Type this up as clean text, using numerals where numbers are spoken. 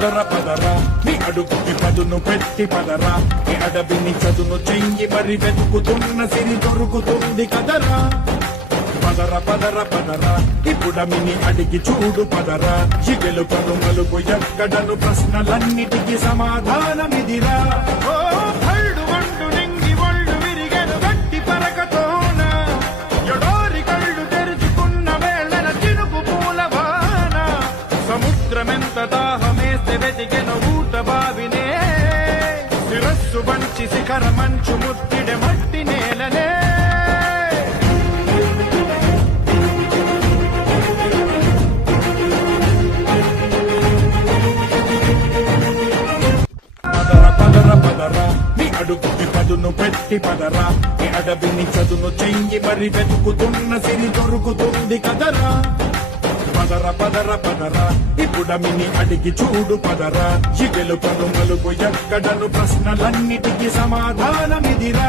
పదర పదర నీ అడుగుకి పదును పెట్టి పదరా నీ అడవిని చదును చెయ్యి మరి వెతుకుతున్న సిరి దొరుకుతుంది కదరా పదర పదర పదర ఇప్పుడమిని అడిగి చూడు పదరా చిగెలు కనుమలుగు ఎక్కడను ప్రశ్నలన్నిటికీ సమాధానమిదిరా ఓ కళ్ళు వండు నింగి ఒళ్ళు విరిగెను గట్టి పరకతోన ఎడోరి కళ్ళు తెరుచుకున్న వేళన చినుకు పూలవాన సముద్రమెంత దాహమేస్తే వెతికెను ఊట బావినే శిరస్సు వంచి శిఖర మంచు ముత్తిడె మట్టి నేలనే అడుగుకి పదును పెట్టి పదరా నీ అడవిని చదును చెయ్యి మరి వెతుకుతున్న సిరి దొరుకుతుంది కదరా పదర పదర పదరా ఇప్పుడమిని అడిగి చూడు పదరా చిగెలు కనుమలుగు ఎక్కడను ప్రశ్నలన్నిటికీ సమాధానమిదిరా